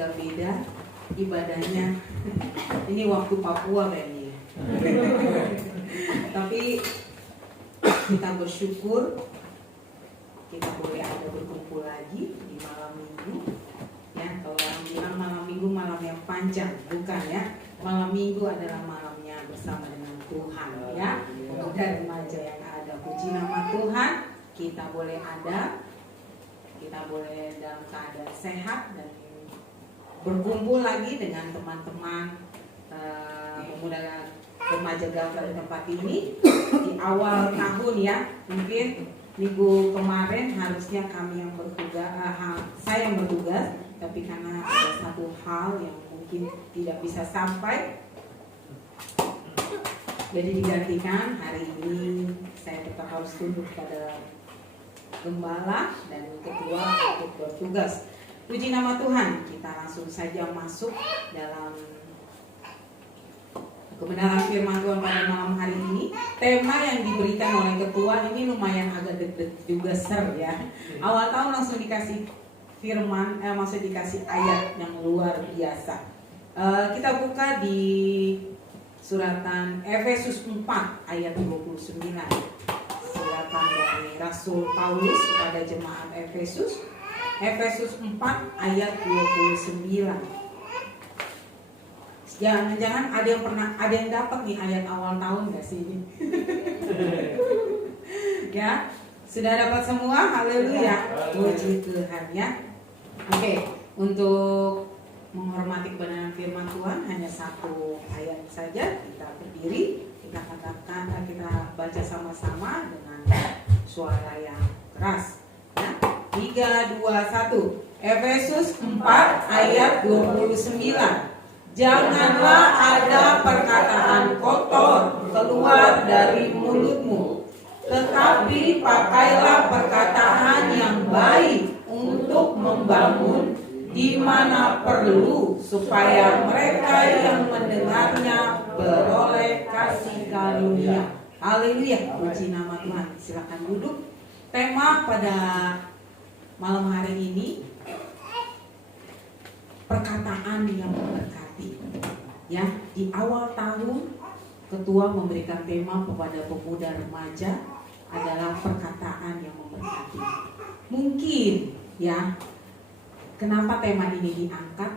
agak beda ibadahnya. Ini waktu Papua kayaknya. Tapi kita bersyukur kita boleh ada berkumpul lagi di malam minggu. Ya, kalau orang bilang malam minggu malam yang panjang, bukan ya. Malam minggu adalah malamnya bersama dengan Tuhan, ya. Pemuda remaja yang ada, puji nama Tuhan, kita boleh ada, kita boleh dalam keadaan sehat dan berkumpul lagi dengan teman-teman pemuda remaja Gafra di tempat ini di awal tahun, ya. Mungkin minggu kemarin harusnya kami yang bertugas, saya yang bertugas, tapi karena ada satu hal yang mungkin tidak bisa sampai, jadi digantikan. Hari ini saya tetap harus tunduk pada gembala dan ketua untuk bertugas. Puji nama Tuhan, kita langsung saja masuk dalam kebenaran firman Tuhan pada malam hari ini. Tema yang diberikan oleh ketua ini lumayan agak deg-deg juga, ser ya. Awal tahun langsung dikasih firman, maksud dikasih ayat yang luar biasa. Kita buka di suratan Efesus 4 ayat 29. Suratan dari Rasul Paulus kepada jemaat Efesus. Efesus 4 ayat 29. Jangan-jangan ada yang dapat nih ayat awal tahun gak sih ini? Ya, sudah dapat semua? Haleluya. Puji Tuhan, ya. Oke, untuk menghormati kebenaran firman Tuhan hanya satu ayat saja. Kita berdiri, kita katakan, kita baca sama-sama dengan suara yang keras. Ya. 3, 2, 1. Efesus 4 ayat 29. Janganlah ada perkataan kotor keluar dari mulutmu, tetapi pakailah perkataan yang baik untuk membangun di mana perlu, supaya mereka yang mendengarnya beroleh kasih karunia. Haleluya, puji nama Tuhan. Silakan duduk. Tema pada malam hari ini, perkataan yang memberkati. Ya, di awal tahun ketua memberikan tema kepada pemuda remaja adalah perkataan yang memberkati. Mungkin ya, kenapa tema ini diangkat?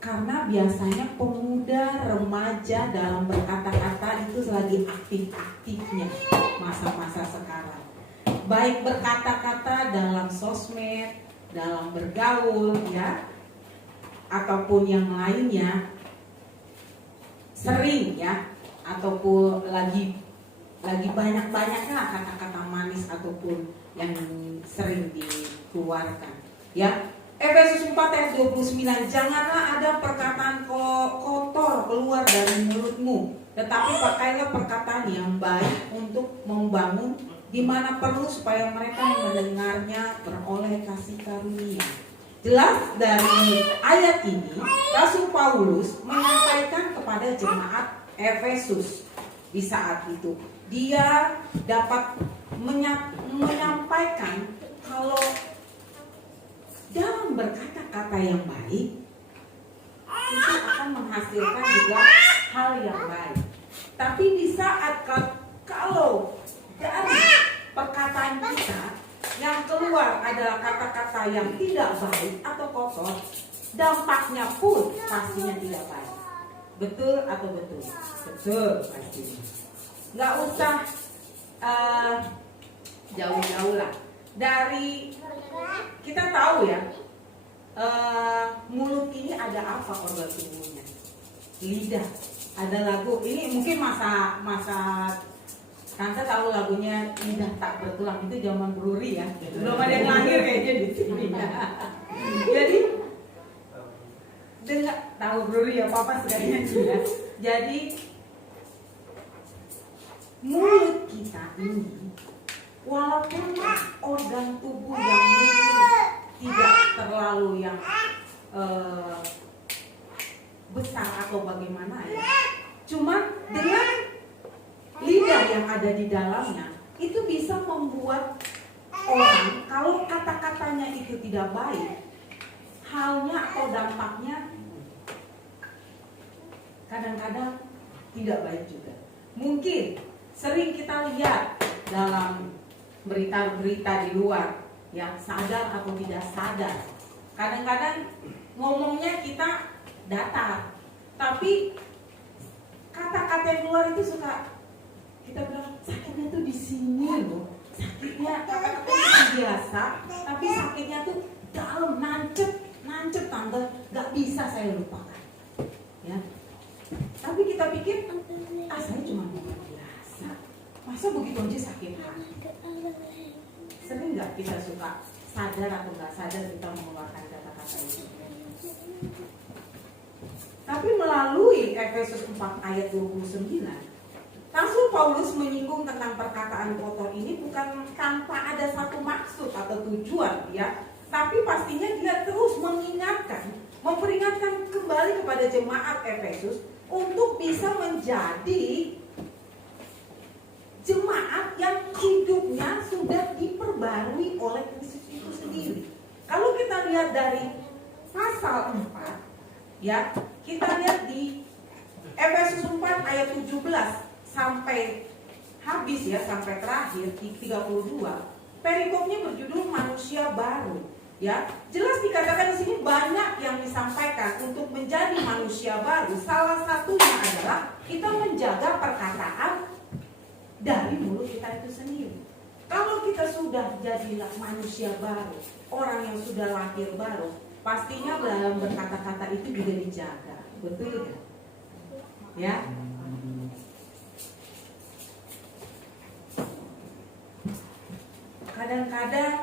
Karena biasanya pemuda remaja dalam berkata-kata itu lagi aktif-aktifnya masa-masa sekarang. Baik berkata-kata dalam sosmed, dalam bergaul, ya, ataupun yang lainnya, sering ya, ataupun lagi banyak-banyaknya kata-kata manis ataupun yang sering dikeluarkan, ya. Efesus 4 ayat 29, janganlah ada perkataan kotor keluar dari mulutmu, tetapi pakailah perkataan yang baik untuk membangun di mana perlu, supaya mereka yang mendengarnya beroleh kasih karunia. Jelas dari ayat ini, Rasul Paulus menyampaikan kepada jemaat Efesus di saat itu. Dia dapat menyampaikan kalau dalam berkata-kata yang baik itu akan menghasilkan juga hal yang baik. Tapi di saat kalau dari perkataan kita yang keluar adalah kata-kata yang tidak baik atau kotor, dampaknya pun pastinya tidak baik. Betul atau betul? Betul pastinya. Nggak usah jauh-jauh lah. Dari kita tahu ya, mulut ini ada apa organ tubuhnya? Lidah. Ada lagu ini mungkin masa Tante tahu lagunya Lidah Tak Bertulang, itu zaman Bruri ya. Belum ada yang lahir kayaknya di sini ya. Jadi dengar tahu Bruri ya, papa sekalian ya. Jadi mulut kita ini walaupun organ tubuh yang mungkin tidak terlalu yang besar atau bagaimana ya, cuma dengan lidah yang ada di dalamnya itu bisa membuat orang, kalau kata-katanya itu tidak baik, halnya atau dampaknya kadang-kadang tidak baik juga. Mungkin sering kita lihat dalam berita-berita di luar, ya, sadar atau tidak sadar. Kadang-kadang ngomongnya kita datar, tapi kata-kata yang keluar itu suka kita bilang sakitnya tuh di sini loh. Sakitnya kata-katanya biasa, tapi sakitnya tuh dalam, nancep tante, gak bisa saya lupakan. Ya. Tapi kita pikir, saya cuma biasa. Masa begitu aja sakit hati? Sering gak kita suka sadar atau gak sadar kita mengeluarkan kata-kata itu? Tapi melalui Efesus 4 ayat 29, Rasul Paulus menyinggung tentang perkataan kotor ini bukan tanpa ada satu maksud atau tujuan, ya. Tapi pastinya dia terus mengingatkan, memperingatkan kembali kepada jemaat Efesus untuk bisa menjadi jemaat yang hidupnya sudah diperbarui oleh Kristus itu sendiri. Kalau kita lihat dari pasal 4, ya, kita lihat di Efesus 4 ayat 17 sampai habis, ya, sampai terakhir di 32, perikopnya berjudul manusia baru, ya. Jelas dikatakan di sini banyak yang disampaikan untuk menjadi manusia baru. Salah satunya adalah kita menjaga perkataan dari mulut kita itu sendiri. Kalau kita sudah jadi manusia baru, orang yang sudah lahir baru, pastinya dalam berkata-kata itu juga dijaga, betul ya? Ya. Kadang-kadang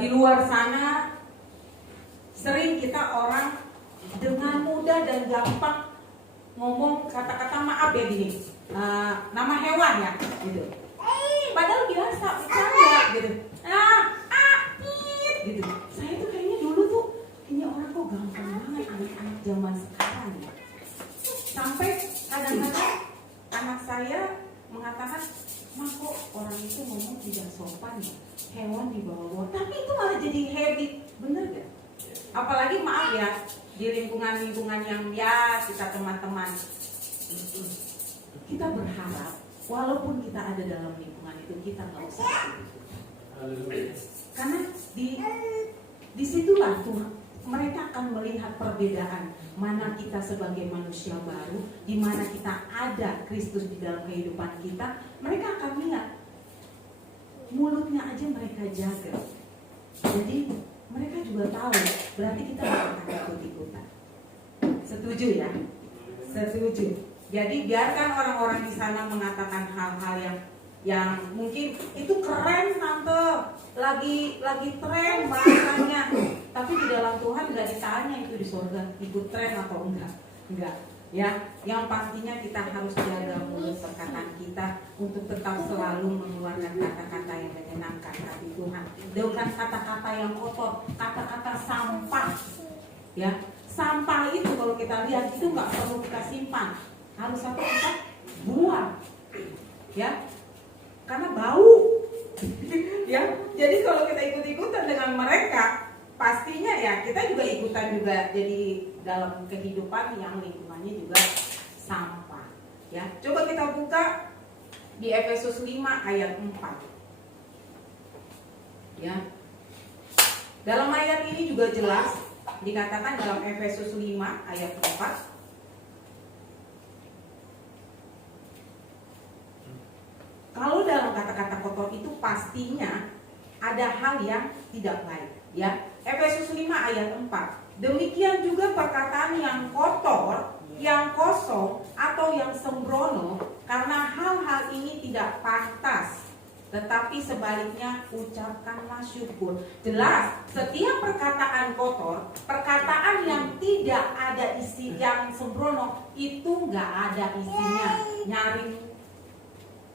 di luar sana sering kita orang dengan mudah dan gampang ngomong kata-kata maaf ya gini, nama hewan ya gitu. Padahal biasa bercanda gitu. Gitu. Saya tuh kayaknya dulu tuh ini orang kok gampang banget anak-anak zaman sekarang ya. Sampai kadang-kadang anak saya mengatakan, "Mak, kok orang itu ngomong tidak sopan ya, hewan dibawa-bawa." Tapi itu malah jadi habit, bener gak? Apalagi maaf ya, di lingkungan-lingkungan yang ya kita teman-teman, kita berharap walaupun kita ada dalam lingkungan itu kita nggak usah itu. Karena di situlah Tuhan, mereka akan melihat perbedaan mana kita sebagai manusia baru, di mana kita ada Kristus di dalam kehidupan kita. Mereka akan lihat mulutnya aja mereka jaga. Jadi mereka juga tahu berarti kita nggak akan ikut-ikutan. Setuju ya? Setuju. Jadi biarkan orang-orang di sana mengatakan hal-hal yang mungkin itu keren tante, lagi tren bahasanya, tapi di dalam Tuhan nggak ditanya itu di surga ikut tren atau enggak, ya. Yang pastinya kita harus jaga mulut perkataan kita untuk tetap selalu mengeluarkan kata-kata yang menyenangkan hati Tuhan, bukan kata-kata yang kotor, kata-kata sampah, ya. Sampah itu kalau kita lihat itu nggak perlu kita simpan, harus kita buang, ya. Karena bau, ya. Jadi kalau kita ikut-ikutan dengan mereka, pastinya ya kita juga ikutan juga jadi dalam kehidupan yang lingkungannya juga sampah, ya. Coba kita buka di Efesus 5 ayat 4, ya. Dalam ayat ini juga jelas dikatakan dalam Efesus 5 ayat 4, kalau dalam kata-kata kotor itu pastinya ada hal yang tidak baik, ya. Efesus 5 ayat 4. Demikian juga perkataan yang kotor, yang kosong atau yang sembrono, karena hal-hal ini tidak pantas. Tetapi sebaliknya ucapkanlah syukur. Jelas, setiap perkataan kotor, perkataan yang tidak ada isi, yang sembrono, itu nggak ada isinya,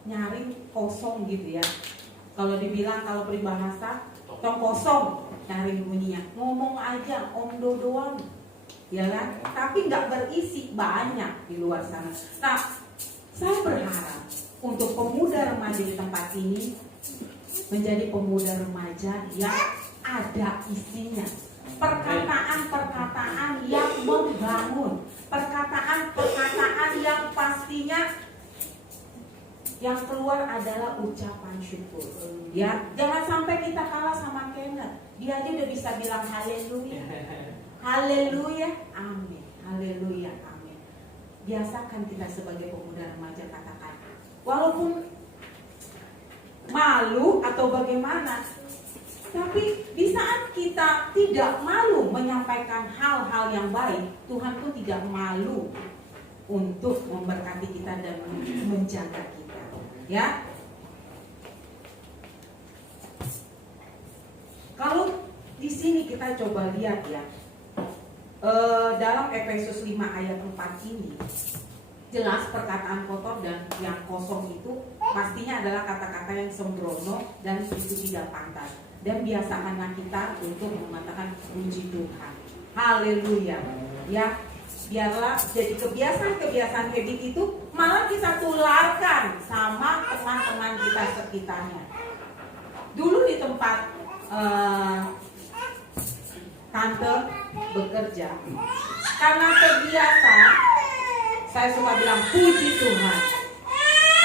nyaring kosong gitu ya. Kalau dibilang kalau peribahasa tong kosong nyaring bunyinya, ngomong aja omdo doang, ya kan? Tapi nggak berisi, banyak di luar sana. Nah, saya berharap untuk pemuda remaja di tempat ini menjadi pemuda remaja yang ada isinya. Perkataan-perkataan yang membangun, perkataan-perkataan yang pastinya yang keluar adalah ucapan syukur. Ya, jangan sampai kita kalah sama Kenneth. Dia aja udah bisa bilang haleluya. Haleluya, amin. Haleluya, amin. Biasakan kita sebagai pemuda remaja katakan, walaupun malu atau bagaimana, tapi di saat kita tidak malu menyampaikan hal-hal yang baik, Tuhan pun tidak malu untuk memberkati kita dan menjaga kita. Ya, kalau di sini kita coba lihat ya, dalam Efesus 5 ayat 4 ini jelas perkataan kotor dan yang kosong itu pastinya adalah kata-kata yang sembrono dan itu tidak pantas. Dan biasakanlah kita untuk mengatakan puji Tuhan. Haleluya. Ya, biarlah jadi kebiasaan habit itu malah kita tularkan sama teman-teman kita sekitarnya. Dulu di tempat tante bekerja, karena terbiasa, saya suka bilang puji Tuhan.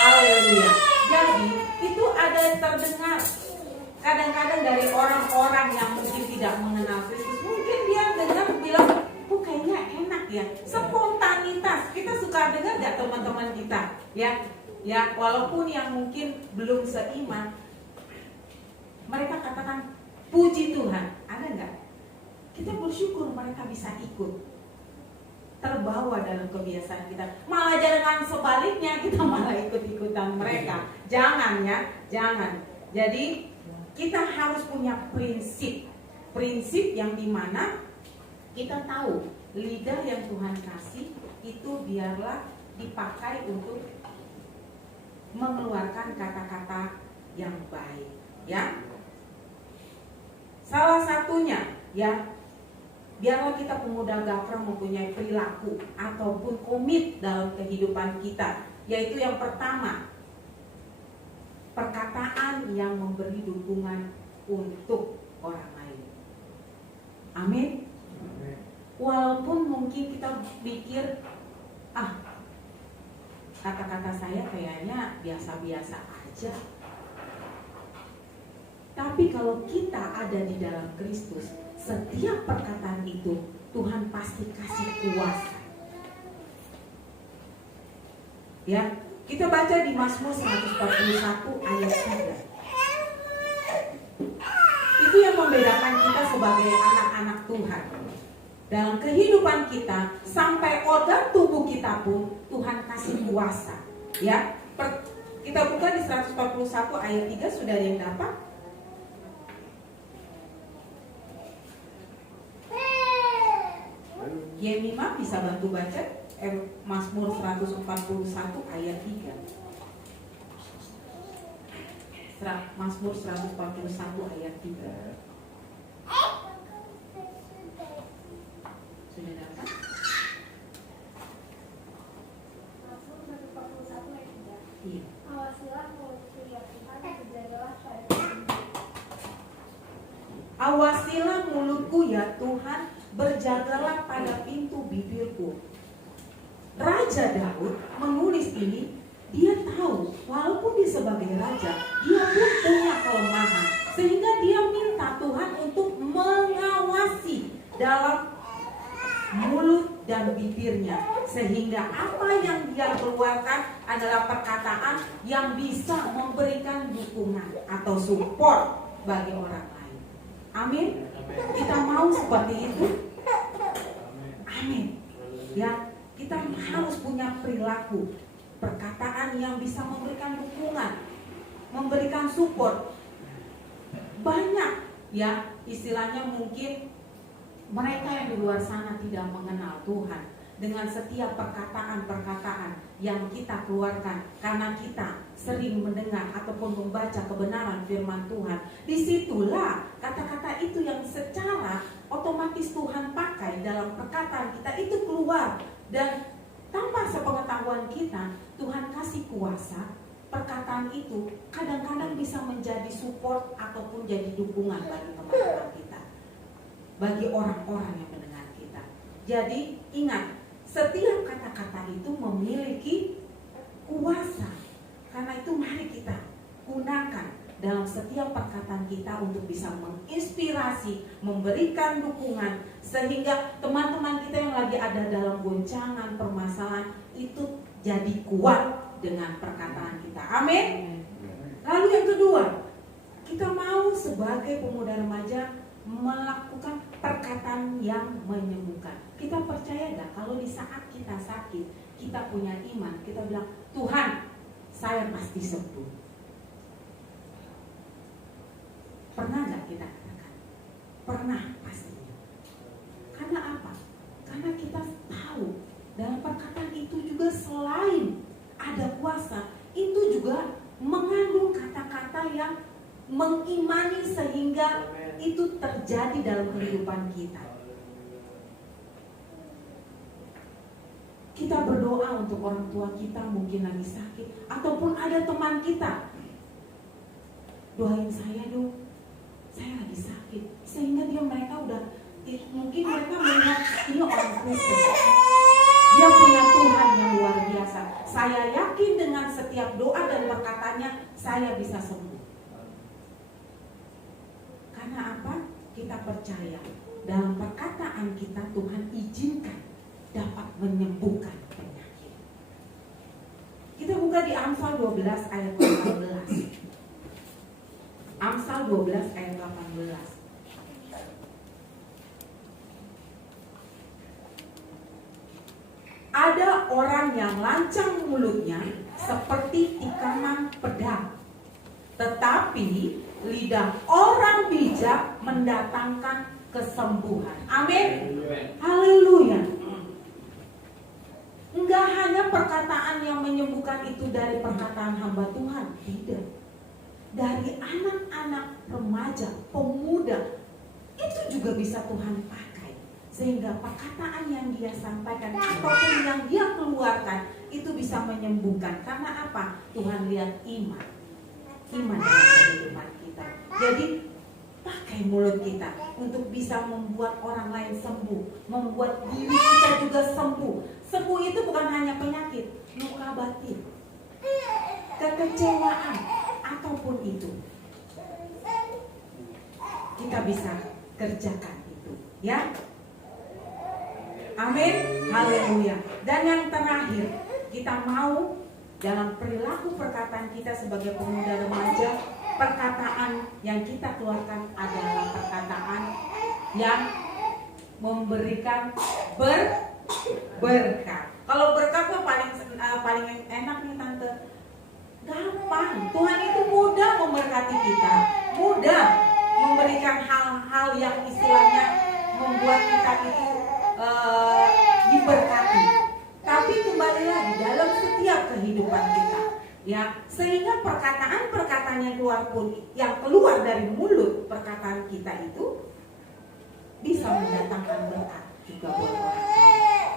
Haleluya. Jadi itu ada yang terdengar kadang-kadang dari orang-orang yang mungkin tidak mengenal Kristus. Mungkin dia dengar bilang, oh kayaknya enak ya. Spontanitas. Kita suka dengar gak teman-teman kita? Ya, walaupun yang mungkin belum seiman, mereka katakan puji Tuhan. Ada gak? Kita bersyukur mereka bisa ikut, terbawa dalam kebiasaan kita. Malah jangan sebaliknya, kita malah ikut-ikutan mereka. Jangan ya, jangan. Jadi kita harus punya prinsip yang dimana kita tahu lidah yang Tuhan kasih itu biarlah dipakai untuk mengeluarkan kata-kata yang baik. Ya, salah satunya ya, biarlah kita pemuda Gafra mempunyai perilaku ataupun komit dalam kehidupan kita, yaitu yang pertama, perkataan yang memberi dukungan untuk orang lain. Amin. Walaupun mungkin kita pikir, kata-kata saya kayaknya biasa-biasa aja. Tapi kalau kita ada di dalam Kristus, setiap perkataan itu Tuhan pasti kasih kuasa. Ya, kita baca di Mazmur 141 ayat 3. Itu yang membedakan kita sebagai anak-anak Tuhan. Dalam kehidupan kita, sampai organ tubuh kita pun Tuhan kasih kuasa. Ya, kita buka di 141 ayat 3, sudah ada yang dapat? Yemima bisa bantu baca Mazmur 141 ayat 3. Mazmur 141 ayat 3. Sudah dapat? Mazmur 141 ayat 3. Iya. Awasilah mulutku ya Tuhan, berjagalah syariat-Mu. Awasilah mulutku ya Tuhan, berjagalah pada pintu bibirku. Raja Daud menulis ini, dia tahu walaupun dia sebagai raja, dia pun punya kelemahan, sehingga dia minta Tuhan untuk mengawasi dalam mulut dan bibirnya, sehingga apa yang dia keluarkan adalah perkataan yang bisa memberikan dukungan atau support bagi orang lain. Amin. Kita mau seperti itu? Amin. Ya, kita harus punya perilaku, perkataan yang bisa memberikan dukungan, memberikan support. Banyak ya, istilahnya mungkin mereka yang di luar sana tidak mengenal Tuhan. Dengan setiap perkataan-perkataan yang kita keluarkan, karena kita sering mendengar ataupun membaca kebenaran firman Tuhan, disitulah kata-kata itu yang secara otomatis Tuhan pakai dalam perkataan kita itu keluar. Dan tanpa sepengetahuan kita, Tuhan kasih kuasa. Perkataan itu kadang-kadang bisa menjadi support ataupun jadi dukungan bagi teman-teman. bagi orang-orang yang mendengar kita. Jadi ingat, setiap kata-kata itu memiliki kuasa. Karena itu mari kita gunakan dalam setiap perkataan kita untuk bisa menginspirasi, memberikan dukungan, sehingga teman-teman kita yang lagi ada dalam goncangan, permasalahan itu jadi kuat dengan perkataan kita. Amin. Lalu yang kedua, kita mau sebagai pemuda remaja melakukan perkataan yang menyembuhkan. Kita percaya gak kalau di saat kita sakit, kita punya iman, kita bilang, Tuhan, saya pasti sembuh. Pernah gak kita katakan? Pernah pastinya. Karena apa? Karena kita tahu dalam perkataan itu juga selain ada kuasa, itu juga mengandung kata-kata yang mengimani sehingga itu terjadi dalam kehidupan kita. Kita berdoa untuk orang tua kita mungkin lagi sakit, ataupun ada teman kita, doain saya dong, saya lagi sakit, sehingga mereka mungkin mereka melihat ini orang Kristen, dia punya Tuhan yang luar biasa. Saya yakin dengan setiap doa dan perkataannya saya bisa sembuh. Karena apa? Kita percaya dalam perkataan kita Tuhan izinkan dapat menyembuhkan penyakit. Kita buka di Amsal 12 ayat 18. Amsal 12 ayat 18. Ada orang yang lancang mulutnya seperti tikaman pedang, tetapi lidah orang bijak mendatangkan kesembuhan. Amin. Haleluya. Enggak hanya perkataan yang menyembuhkan itu dari perkataan hamba Tuhan, tidak. Dari anak-anak remaja, pemuda, itu juga bisa Tuhan pakai. Sehingga perkataan yang dia sampaikan apapun yang dia keluarkan itu bisa menyembuhkan. Karena apa? Tuhan lihat iman dalam kehidupan kita. Jadi pakai mulut kita untuk bisa membuat orang lain sembuh, membuat diri kita juga sembuh. Sembuh itu bukan hanya penyakit, luka batin, kekecewaan, ataupun itu kita bisa kerjakan itu, ya. Amin, haleluya. Dan yang terakhir, kita mau dalam perilaku perkataan kita sebagai pemuda remaja, perkataan yang kita keluarkan adalah perkataan yang memberikan berkat. Kalau berkat tuh paling enak nih tante. Gampang. Tuhan itu mudah memberkati kita, mudah memberikan hal-hal yang istilahnya membuat kita itu diberkati. Tapi kembali lagi dalam setiap kehidupan kita, ya, sehingga perkataan-perkataan yang keluar dari mulut perkataan kita itu bisa mendatangkan berkat juga buat orang.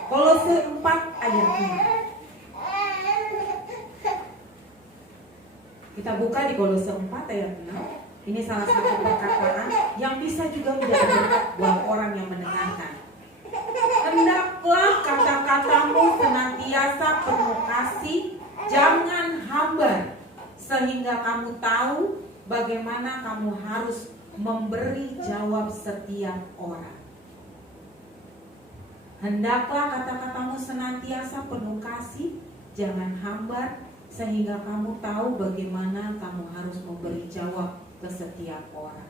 Kolose 4 ayat 6. Kita buka di Kolose 4 ayat 6. Ini salah satu perkataan yang bisa juga menjadi berkat buat orang yang mendengarkan. Hendaklah kata-katamu senantiasa penuh kasih, jangan hambar, sehingga kamu tahu bagaimana kamu harus memberi jawab setiap orang. Hendaklah kata-katamu senantiasa penuh kasih, jangan hambar, sehingga kamu tahu bagaimana kamu harus memberi jawab ke setiap orang.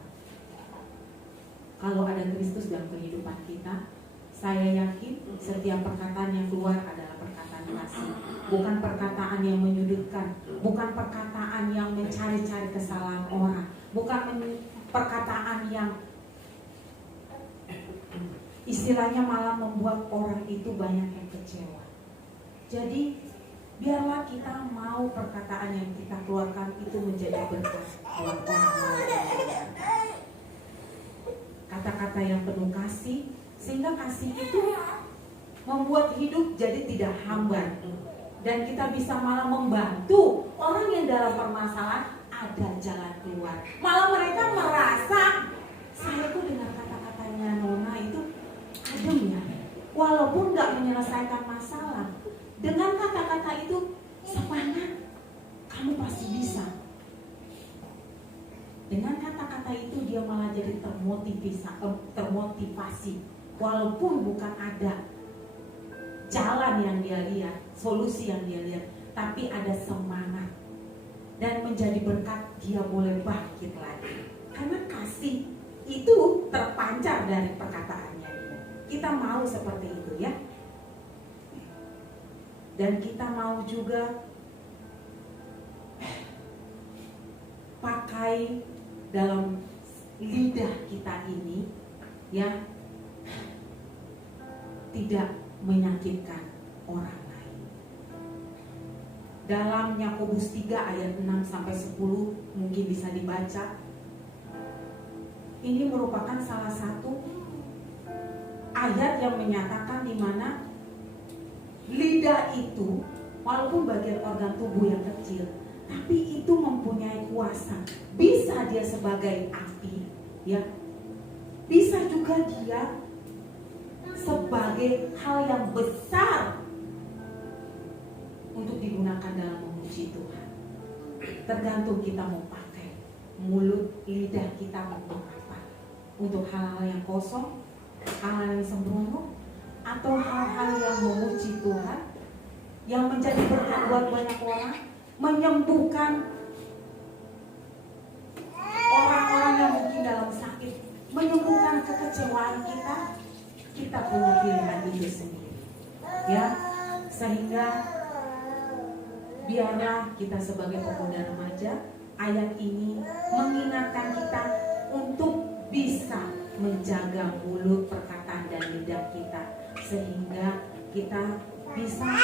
Kalau ada Kristus dalam kehidupan kita, saya yakin setiap perkataan yang keluar adalah perkataan kasih, bukan perkataan yang menyudutkan, bukan perkataan yang mencari-cari kesalahan orang, bukan perkataan yang istilahnya malah membuat orang itu banyak yang kecewa. Jadi biarlah kita mau perkataan yang kita keluarkan itu menjadi berkat buat orang lain. Kata-kata yang penuh kasih, sehingga kasih itu membuat hidup jadi tidak hambar, dan kita bisa malah membantu orang yang dalam permasalahan ada jalan keluar. Malah mereka merasa, saya tuh dengar kata-katanya Nona jadi termotivasi walaupun bukan ada jalan yang dia lihat, solusi yang dia lihat, tapi ada semangat dan menjadi berkat, dia boleh bangkit lagi. Karena kasih itu terpancar dari perkataannya dia. Kita mau seperti itu ya. Dan kita mau juga pakai dalam lidah kita ini ya, tidak menyakitkan orang lain. Dalam Yakobus 3 ayat 6-10 mungkin bisa dibaca. Ini merupakan salah satu ayat yang menyatakan di mana lidah itu walaupun bagian organ tubuh yang kecil, tapi itu mempunyai kuasa. Bisa dia sebagai api, ya. Bisa juga dia sebagai hal yang besar untuk digunakan dalam memuji Tuhan. Tergantung kita mau pakai mulut, lidah kita untuk apa? Untuk hal-hal yang kosong, hal-hal yang sembrono, atau hal-hal yang memuji Tuhan, yang menjadi berkat buat banyak orang, menyembuhkan orang-orang yang mungkin dalam sakit, menyembuhkan kekecewaan kita. Kita punya pilihan itu sendiri, ya. Sehingga biarlah kita sebagai pemuda remaja, ayat ini mengingatkan kita untuk bisa menjaga mulut, perkataan dan lidah kita, sehingga kita bisa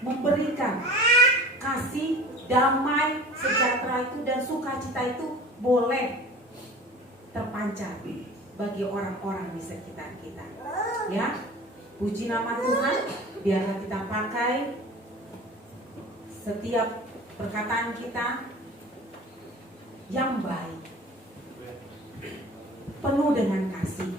memberikan kasih, damai, sejahtera itu dan sukacita itu boleh terpancar bagi orang-orang di sekitar kita. Ya, puji nama Tuhan. Biarlah kita pakai setiap perkataan kita yang baik, penuh dengan kasih,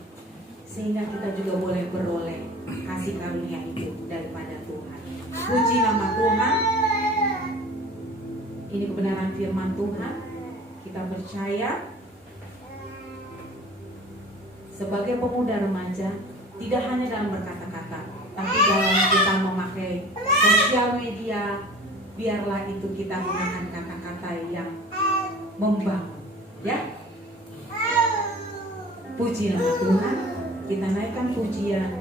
sehingga kita juga boleh beroleh kasih karunia itu daripada Tuhan. Puji nama Tuhan. Ini kebenaran firman Tuhan. Kita percaya sebagai pemuda remaja, tidak hanya dalam berkata-kata, tapi dalam kita memakai sosial media, biarlah itu kita gunakan kata-kata yang membangun, ya. Puji nama Tuhan. Kita naikkan pujian